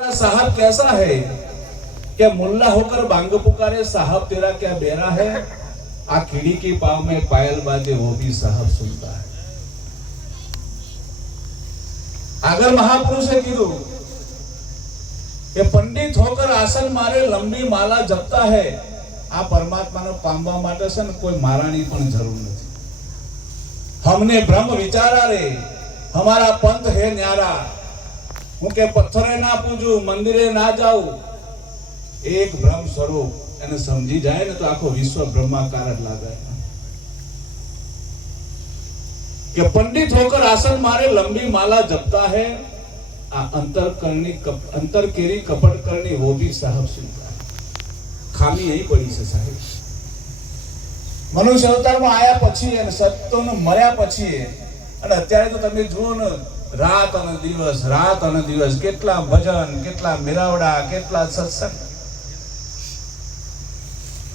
साहब कैसा है क्या मुल्ला होकर बांग पुकारे साहब तेरा क्या बेरा है आ कीड़ी की पाव में पायल बाजे वो भी साहब सुनता है। अगर महापुरुष है कीधु ये पंडित होकर आसन मारे लंबी माला जपता है आ परमात्मा ने पामवा माटे से कोई मारानी पण जरूर नहीं। हमने ब्रह्म विचारा रे हमारा पंथ है न्यारा हूँ के पत्थरे ना पूजू मंदिरे ना जाऊ एक ब्रह्म स्वरूप એને સમજી જાય ને તો આખો વિશ્વ બ્રહ્માકાર જ લાગે कि पंडित होकर आसन मारे लंबी माला जपता है आ अंतर केरी कपट करनी वो भी साहब सुनता है। खामी यही पड़ी છે સાહેબ। મનુષ્ય અવતારમાં આયા પછી અને સત્યનો મર્યા પછી અને અત્યારે તો તમે જુઓ ને रात અને દિવસ કેટલા ભજન કેટલા મેરાવડા કેટલા સત્સંગ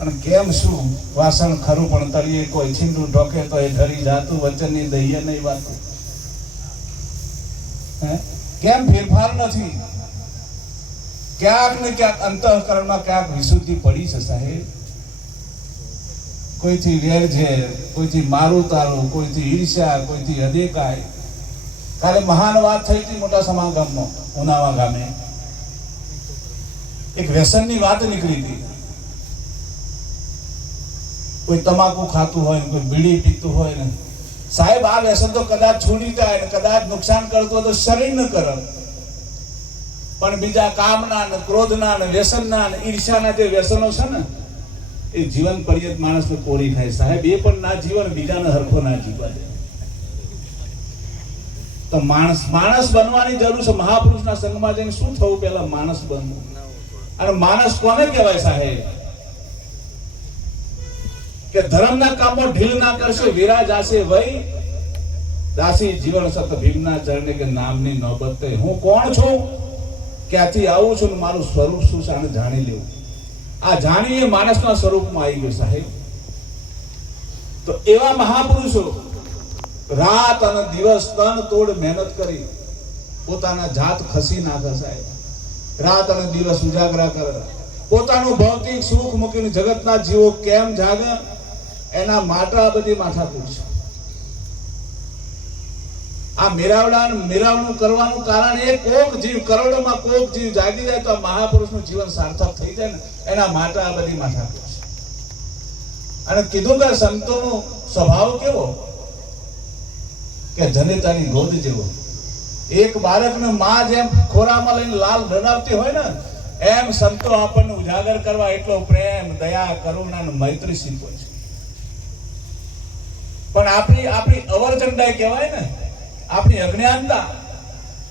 અને કેમ શું વાસણ ખરું પણ તળીએ કોઈ છીંડું ઢોકે તો એ ઢરી જાતું વચનની દઈએ નહીં વાતું કેમ ફેરફાર નથી ક્યાંક ને ક્યાંક અંતઃકરણમાં ક્યાંક વિશુદ્ધિ પડી છે સાહેબ। કોઈથી વેરઝેર કોઈથી મારું તારું કોઈથી ઈર્ષ્યા કોઈથી અદેકાય। काले महान बात थई थी मोटा समागम में उनावा गामे एक व्यसन की बात निकली थी। कोई तमाकू खातु होय कोई बीड़ी पीतु होय ने साहेब आ व्यसन तो कदाच छूटी जाए ने कदाच नुकसान करतो तो शरीर न करे पण बीजा कामना ने क्रोधना ने व्यसनना ने ईर्ष्याना जे व्यसनो छे ने ए जीवन पर्यंत माणस ने कोरी खाय साहेब। ए पण ना जीवन बीजाने हरखो ना जीवा दे तो मानस बनवानी जरूर है। महापुरुष ना संग में जईने शुं थवुं पहेला मानस बनवुं अने मानस कोने कहेवाय साहेब के धर्म ना कामो ढील ना करशे वीरा जाशे वही दासी जीवन सत भीमना चरणे के नामनी नौबत हूँ कोण छूं क्यांथी आવું છું मारू स्वरूप शुं छे आने जाणी लेवुं। आ जाणीए मानसना स्वरूपमां आई गयो साहेब। तो एवा महापुरुषो रात અને દિવસ તન તોડ મહેનત કરી પોતાના જાત ખસી નાખે સાહેબ। રાત અને દિવસ ઉજાગરા કરે પોતાનું ભૌતિક સુખ મૂકીને જગતના જીવો કેમ જાગે એના માટે આ બધી માથાકૂટ છે। આ મેરાવનું કરવાનું કારણ એ કોક જીવ કરોડોમાં કોક જીવ જાગી જાય તો આ મહાપુરુષનું જીવન સાર્થક થઈ જાય ને એના માટે આ બધી માથાકૂટ છે। અને કીધું કે સંતોનો સ્વભાવ કેવો કે જનેતાની ગોદ જેવો। એક બાળકને માં જેમ ખોરામાં લઈને લાલ રડાવતી હોય ને એમ સંતો આપણને ઉજાગર કરવા એટલો પ્રેમ દયા કરુણા અને મૈત્રી શીખવે છે। પણ આપણી અવરચંડાઈ કહેવાય ને આપણી અજ્ઞાનતા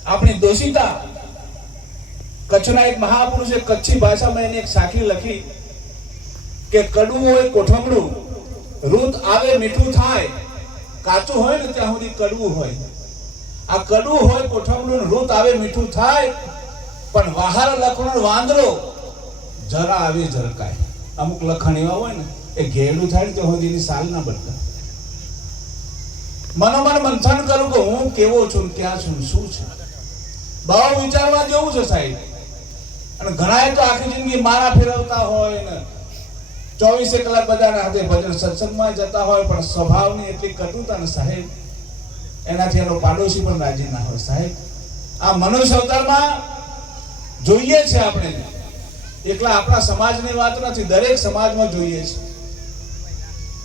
આપણી દોષિતા। કચ્છના એક મહાપુરુષે કચ્છી ભાષામાં એની એક સાખી લખી કે કડવું હોય કોઠમડું રૂત આવે મીઠું થાય કાચું હોય ને ત્યાં સુધી કડવું હોય। આ કડવું હોય કોઠમડું રૂત આવે મીઠું થાય પણ વાહાર લખણો વાંદરો જરા આવે ઝરકાય। અમુક લખણ એવા હોય ને એ ઘેડું થાય ને ત્યાં સુધી સાલ ના બદલાય। મનોમન મંથન કરું કે હું કેવો છું ક્યાં છું શું છે બહુ વિચારવા જેવું છે સાહેબ। અને ઘણાએ તો આખી જિંદગી મારા ફેરવતા હોય ને 24 કલાક બધાના હાથે ભજન સત્સંગમાં જતા હોય પણ સ્વભાવની એટલી કટુતા ને સાહેબ એનાથી એનો પાડોશી પણ રાજી ના હોય સાહેબ। આ મનુષ્ય અવતારમાં જોઈએ છે આપણે એકલા આપણા સમાજની વાત નથી દરેક સમાજમાં જોઈએ છે।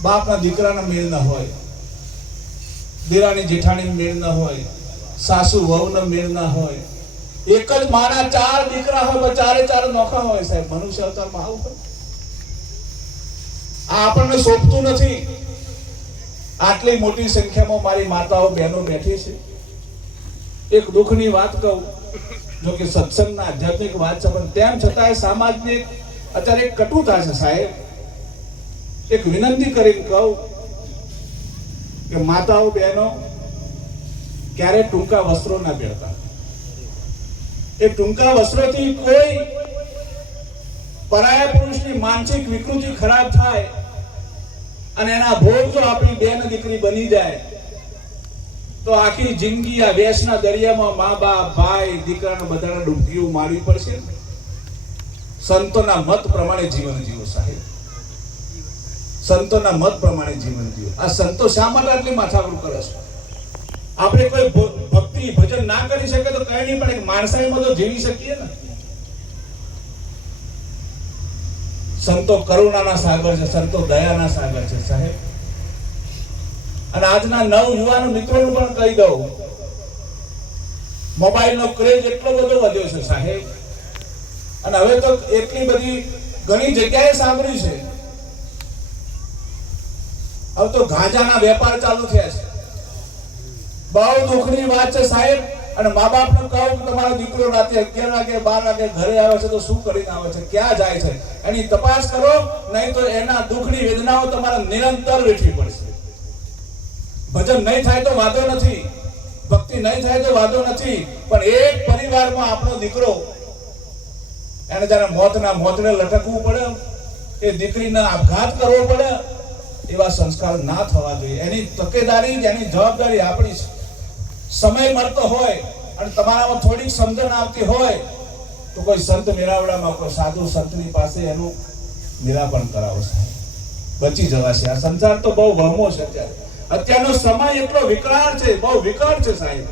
બાપના દીકરાનો મેળ ન હોય દીરાની જેઠાણી મેળ ન હોય સાસુ વહુનો મેળ ન હોય એક જ માના ચાર દીકરા હોય ચારે ચાર નોખા હોય સાહેબ। મનુષ્ય અવતારમાં આવું હોય આપણને સોંપતું નથી। આટલી મોટી સંખ્યામાં મારી માતાઓ બહેનો બેઠી છે। એક દુઃખની વાત કહું જો કે સત્સંગના આધ્યાત્મિક વાત છે પણ તેમ છતાં સામાજિક અત્યારે એક કટુતા છે સાહેબ। એક વિનંતી કરીને કહું કે માતાઓ બહેનો ક્યારે ટૂંકા વસ્ત્રો ના પહેરતા। એ ટૂંકા વસ્ત્રોથી કોઈ પરાયા પુરુષની માનસિક વિકૃતિ ખરાબ થાય અને એના ભોગ જો આપણી બેન દીકરી બની જાય તો આખી જિંદગી આ વેશના દરિયામાં મા બાપ ભાઈ દીકરાને બધાને ડૂબકીઓ મારવી પડશે. સંતોના મત પ્રમાણે જીવન જીવો સાહેબ, સંતોના મત પ્રમાણે જીવન જીવો. આ સંતો શા માટે આટલી માથાકૂટ કરે છે? આપણે કોઈ ભક્તિ ભજન ના કરી શકે તો કઈ નહીં, પણ એક માણસાઈમાં તો જીવી શકીએ ને. સંતો કરુણાના સાગર છે, સંતો દયાના સાગર છે સાહેબ. અને આજના નવ યુવાનો મિત્રોનું પણ કહી દઉં, મોબાઈલનો ક્રેઝ એટલો બધો વધ્યો છે સાહેબ. અને હવે તો એટલી બધી ઘણી જગ્યાએ સાંભળ્યું છે, હવે તો ગાંજાના વેપાર ચાલુ થયા છે. બહુ દુઃખની વાત છે સાહેબ. અને મા બાપને કહું કે તમારો દીકરો રાતે 11 વાગે 12 વાગે ઘરે આવે છે તો શું કરીને આવે છે, ક્યાં જાય છે, એની તપાસ કરો, નહીં તો એના દુઃખની વેદનાઓ તમારે નિરંતર વેઠવી પડશે. ભજન નહીં થાય તો વાંધો નથી, ભક્તિ નહીં થાય તો વાંધો નથી, પણ એક પરિવારમાં આપણો દીકરો એને જયારે મોતને લટકવું પડે, એ દીકરીને આપઘાત કરવો પડે, એવા સંસ્કાર ના થવા જોઈએ. એની તકેદારી, એની જવાબદારી આપણી છે. સમય મળતો હોય અને તમારામાં થોડીક સમજણ આવતી હોય તો કોઈ સંત મેળાવડામાં, કોઈ સાધુ સંતની પાસે એનું નિરાપણ કરાવો સાહેબ, બચી જવાશે. આ સંસાર તો બહુ વહમો છે અત્યારનો સમય એટલો વિકરાળ છે, બહુ વિકળ છે સાહેબ.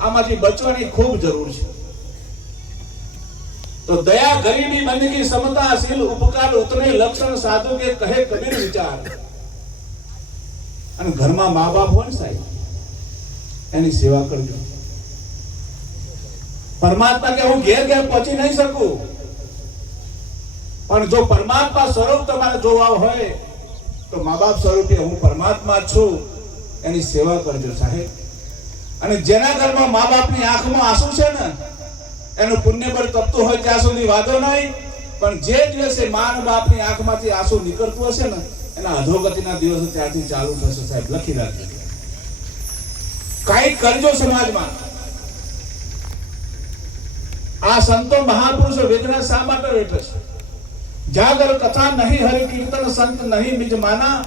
આમાંથી બચવાની ખૂબ જરૂર છે. તો દયા, ગરીબી, બંદગી, સમતા, शील, उपकार, उतने लक्षण साधु के कहे कबीर विचार. અને ઘરમાં મા બાપ હોય ને સાહેબ, એની સેવા કરજો. પરમાત્મા કે હું ઘેર ઘેર પહોંચી નહીં શકું, પણ જો પરમાત્મા સ્વરૂપ તમારે જોવા હોય તો મા બાપ સ્વરૂપે હું પરમાત્મા છું, એની સેવા કરજો સાહેબ. અને જેના ઘરમાં મા બાપની આંખમાં આંસુ છે ને, એનું પુણ્ય બળ તપતું હોય ત્યાં સુધી વાંધો નહીં, પણ જે દિવસે મા અને બાપની આંખમાંથી આંસુ નીકળતું હશે ને, એના અધોગતિના દિવસો ત્યારથી ચાલુ થશે સાહેબ. લખી રાખજો. કઈ કરજો સમાજમાં. આ સંતો મહાપુરુષો વેદના શા માટે વેઠે છે? જાગર કથા નહીં હરિ કીર્તન સંત નહીં નિજ માના,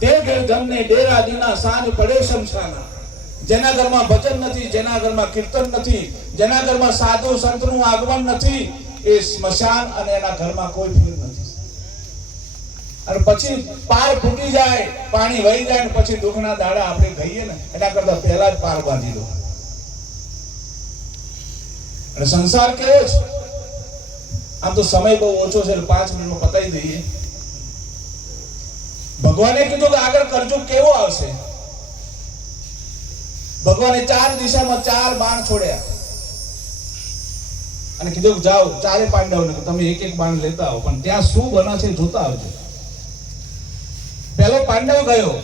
તે ઘેર જમને ડેરા દીના સાંજ પડે શમશાના. જેના ઘરમાં ભજન નથી, જેના ઘરમાં કીર્તન નથી, જેના ઘરમાં સાધુ સંતનું આગમન નથી, એ સ્મશાન અને એના ઘરમાં કોઈ ફીર નથી. અને પછી પાર ફૂટી જાય, પાણી વહી જાય, ને પછી દુઃખના દાડા આપણે કહીએ ને, એના કરતા પહેલા જ પાર બાંધી દો. અને સંસાર કેવો છે? આમ તો સમય બહુ ઓછો છે, 5 મિનિટમાં પતાવી દઈએ. ભગવાને કીધું કે આગળ કરજો કેવો આવશે. ભગવાને 4 દિશામાં 4 બાણ છોડ્યા અને કીધું કે જાઓ 4 પાંડવોને તમે એક એક બાણ લેતા આવો, પણ ત્યાં શું બને છે જોતા આવજો. પહેલો પાંડવ ગયો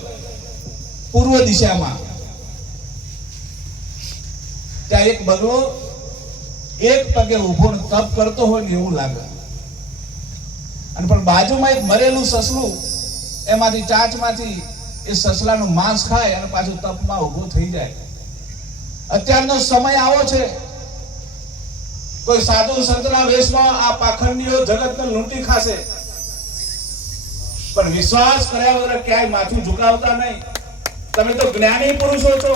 પૂર્વ દિશામાં, ત્યાં એક બગલો એક પગે ઊભો તપ કરતો હોય ને એવું લાગે, અને પણ બાજુમાં એક મરેલું સસલું એમાંથી ચાંચમાંથી એ સસલાનું માંસ ખાય અને પાછું તપમાં ઊભો થઈ જાય. અત્યારનો સમય આવો છે, કોઈ સાધુ સંતના વેશમાં આ પાખંડીઓ જગતને લૂંટી ખાશે, પણ વિશ્વાસ કર્યા વગર ક્યાંય માથું ઝુકાવતા નહીં. તમે તો જ્ઞાની પુરુષો છો.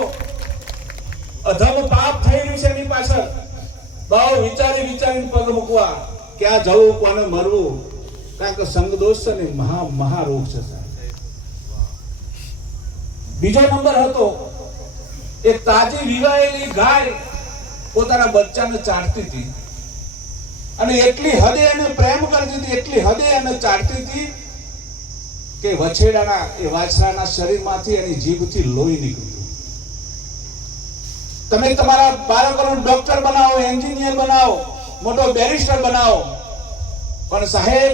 અધમ પાપ થઈ રહ્યું છે એની પાછળ બહુ વિચારીને પગ મૂકવા, ક્યાં જવું, કોને મરવું, કારણ કે સંગ દોષ છે ને મહારોગ છે. બીજો નંબર હતો, એક તાજી વિવાહેલી ગાય પોતાના બચ્ચાને ચાટતી હતી, અને એટલી હદે એને પ્રેમ કરતી હતી, એટલી હદે એને ચાટતી હતી કે વછેડાના એ વાછરાના શરીરમાંથી એની જીભથી લોહી નીકળતું. તમે તમારા બાળકોને ડોક્ટર બનાવો, એન્જિનિયર બનાવો, મોટો બેરિસ્ટર બનાવો, પણ સાહેબ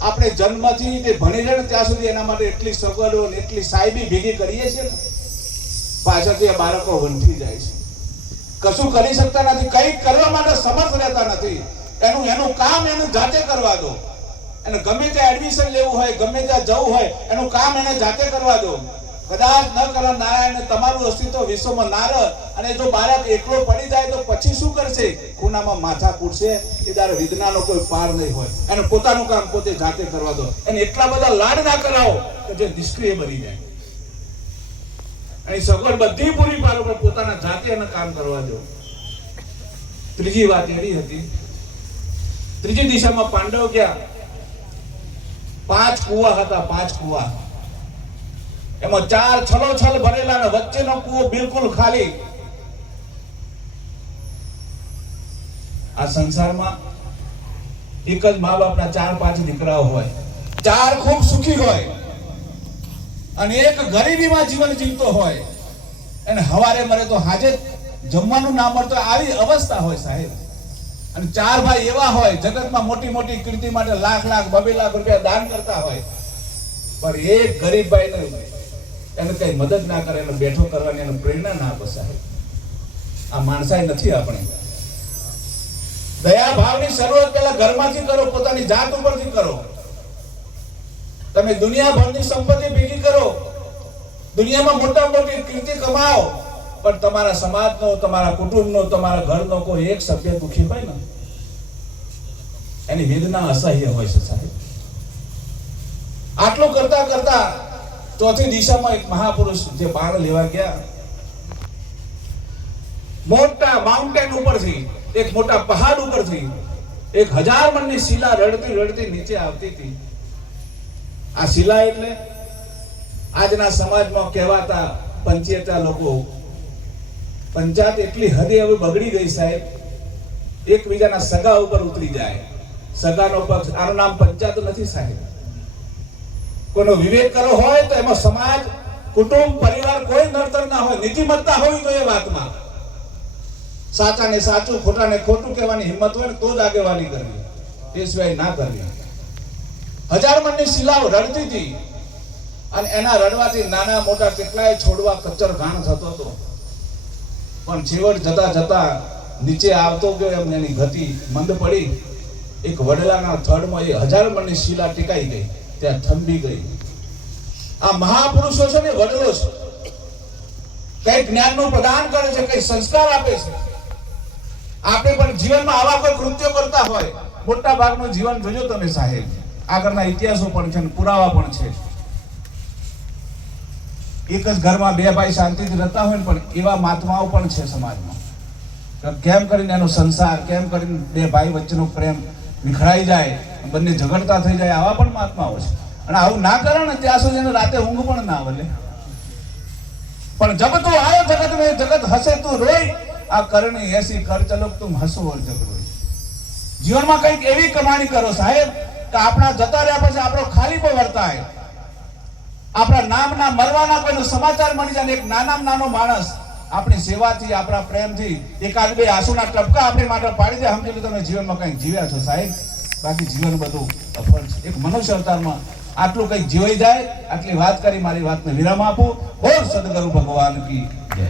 આપણે જન્મથી તે ભણી જાય ત્યાં સુધી એના માટે એટલી સગવડો ને એટલી સાહેબી ભેગી કરીએ છીએ ને, પાછળથી આ બાળકો વંઠી જાય છે. કશું કરી શકતા નથી, કંઈ કરવા માટે સમર્થ રહેતા નથી. એનું કામ એને જાતે કરવા દો. એને ગમે ત્યાં એડમિશન લેવું હોય, ગમે ત્યાં જવું હોય, એનું કામ એને જાતે કરવા દો. કદાચ ન કરવા નારાયણ તમારું અસ્તિત્વ વિશ્વમાં ના રહે, અને જો બાળક એકલો પડી જાય તો પછી શું કરશે? ખૂણામાં માથા કૂટશે. એ ત્યારે વિદ્યાનો કોઈ પાર નહીં હોય. એને પોતાનું કામ પોતે જાતે કરવા દો. એને એટલા બધા લાડ ના કરાવો કે જે નિષ્ક્રિય બની જાય. અને સગવડ બધી પૂરી પાડો, પણ પોતાના જાતે એને કામ કરવા દો. ત્રીજી વાત એવી હતી, ત્રીજી દિશામાં પાંડવ ગયા, 5 કુવા હતા, 5 કુવા, એમાં 4 છલોછલ ભરેલા અને વચ્ચેનો કુવો બિલકુલ ખાલી. આ સંસારમાં એક જ મા બાપના 4-5 દીકરાઓ હોય, 4 ખૂબ સુખી હોય અને એક ગરીબીમાં જીવન જીવતો હોય, અને હવારે મરે તો હાજે જમવાનું ના મળતો, આવી અવસ્થા હોય સાહેબ. અને 4 ભાઈ એવા હોય જગતમાં મોટી મોટી કીર્તિ માટે લાખ 2 લાખ રૂપિયા દાન કરતા હોય, પણ એક ગરીબ ભાઈને એને કઈ મદદ ના કરે, એને બેઠો કરવાની એને પ્રેરણા ના આપે સાહેબ. આ માણસાઈ નથી આપણે. દયા ભાવની શરૂઆત પહેલા ઘરમાંથી કરો, પોતાની જાત ઉપરથી કરો. તમે દુનિયાભરની સંપત્તિ ભેગી કરો, દુનિયામાં મોટા મોટી કીર્તિ કમાઓ, પણ તમારા સમાજનો, તમારા કુટુંબનો, તમારા ઘરનો કોઈ એક સભ્ય દુખી હોય ને, એની વેદના અસહ્ય હોય છે સાહેબ. આટલું કરતા કરતા ચોથી દિશામાં એક મહાપુરુષ જે બાણ લેવા ગયા, મોટા માઉન્ટેન ઉપરથી, એક મોટા પહાડ ઉપરથી 1000 મણની શિલા રડતી રડતી નીચે આવતી હતી. આ શિલા એટલે આજના સમાજમાં કહેવાતા પંચાયતા લોકો. પંચાયત એટલી હદે હવે બગડી ગઈ સાહેબ, એકબીજાના સગા ઉપર ઉતરી જાય. સગાનો પક્ષ, આનું નામ પંચાયત નથી સાહેબ. કોઈનો વિવેક કરો હોય તો એમાં સમાજ, કુટુંબ, પરિવાર કોઈ નડતર ના હોય, નીતિમત્તા હોવી જોઈએ વાતમાં. સાચાને સાચું, ખોટાને ખોટું કહેવાની હિંમત હોય ને તો જ આગેવાની કરવી, તે સિવાય ના કરવી. 1000 મણની શિલાઓ રડતી હતી, અને એના રડવાથી નાના મોટા કેટલાય છોડવા કચ્ચર ઘાણ થતો હતો. પણ છેવટ જતા જતા નીચે આવતો ગયો, એમ એની ગતિ મંદ પડી. એક વડલાના થડમાં 1000 મણની શિલા ટીકાઈ ગઈ, ત્યાં થંભી ગઈ. આ મહાપુરુષો છે ને, વડલો છે, કઈ જ્ઞાનનું પ્રદાન કરે છે, કઈ સંસ્કાર આપે છે. આપણે પણ જીવનમાં આવા કોઈ કૃત્યો કરતા હોય, મોટા ભાગનું જીવન જોજો તમે સાહેબ, આગળના ઇતિહાસો પણ છે અને પુરાવા પણ છે. એક જ ઘરમાં 2 ભાઈ શાંતિથી રહેતા હોય, પણ એવા મહાત્માઓ પણ છે સમાજમાં. કેમ કરીને એનો સંસાર, કેમ કરીને 2 ભાઈ વચ્ચેનો પ્રેમ વિખરાઈ જાય, બંને ઝઘડતા થઈ જાય, આવા પણ મહાત્માઓ છે. અને આવું ના કરે ને ત્યાં સુધી એને રાતે ઊંઘ પણ ના આવે. પણ જબ તું આયો જગત મેં, જગત હસે તું રોઈ, આ કરણી એસી કર ચલો તુમ હસો ઓર જગ રોઈ. જીવનમાં કંઈક એવી કમાણી કરો સાહેબ કે આપણા જતા રહ્યા પછી આપણો ખાલી પણ વર્તાય, આપણા નામના મરવાના કોઈનો સમાચાર મળી જાય. એક નાનો માણસ આપણી સેવાથી, આપણા પ્રેમથી 1-2 આંસુના ટપકા આપણી માટે પાડી દે, સમજી લો તમે જીવનમાં કંઈક જીવ્યા છો સાહેબ. બાકી જીવન બધું અફળ છે. એક મનુષ્ય અવતારમાં આટલું કંઈક જીવાઈ જાય, આટલી વાત કરી મારી વાતને વિરામ આપું. બોલ સદગુરુ ભગવાન કી જય.